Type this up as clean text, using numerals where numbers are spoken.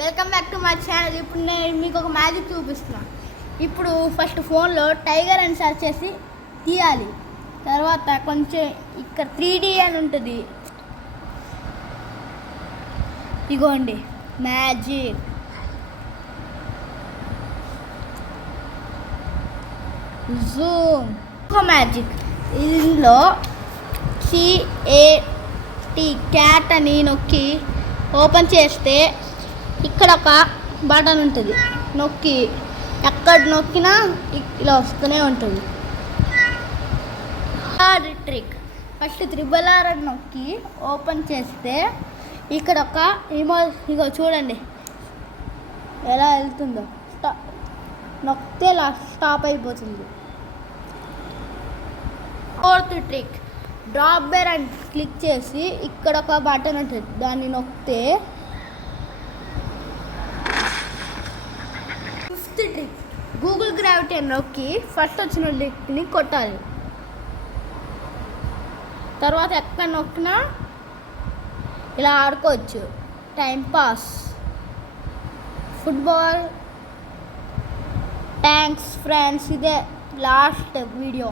Welcome back to my channel. ఇప్పుడు నేను మీకు ఒక మ్యాజిక్ చూపిస్తున్నాను. ఇప్పుడు ఫస్ట్ ఫోన్లో టైగర్ అని సెర్చ్ చేసి తీయాలి. తర్వాత కొంచెం ఇక్కడ 3D అని ఉంటుంది, ఇగోండి మ్యాజిక్. Zoom magic. ఇందులో క్యాట్ అని నొక్కి ఓపెన్ చేస్తే ఇక్కడ ఒక బటన్ ఉంటుంది, నొక్కి ఎక్కడ నొక్కినా ఇలా వస్తూనే ఉంటుంది. ట్రిక్, ఫస్ట్ RRR అని నొక్కి ఓపెన్ చేస్తే ఇక్కడ ఒక ఇగో చూడండి ఎలా వెళ్తుందో, నొక్కితే స్టాప్ అయిపోతుంది. ఫోర్త్ ట్రిక్, డ్రాప్ బేర్ అని క్లిక్ చేసి ఇక్కడ ఒక బటన్ ఉంటుంది, దాన్ని నొక్కితే. ఫిఫ్త్ ట్రిక్, గూగుల్ గ్రావిటీ అని నొక్కి ఫస్ట్ వచ్చిన లింక్ని కొట్టాలి. తర్వాత ఎక్కడ నొక్కినా ఇలా ఆడుకోవచ్చు, టైంపాస్, ఫుట్బాల్. థ్యాంక్స్ ఫ్రెండ్స్, ఇదే లాస్ట్ వీడియో.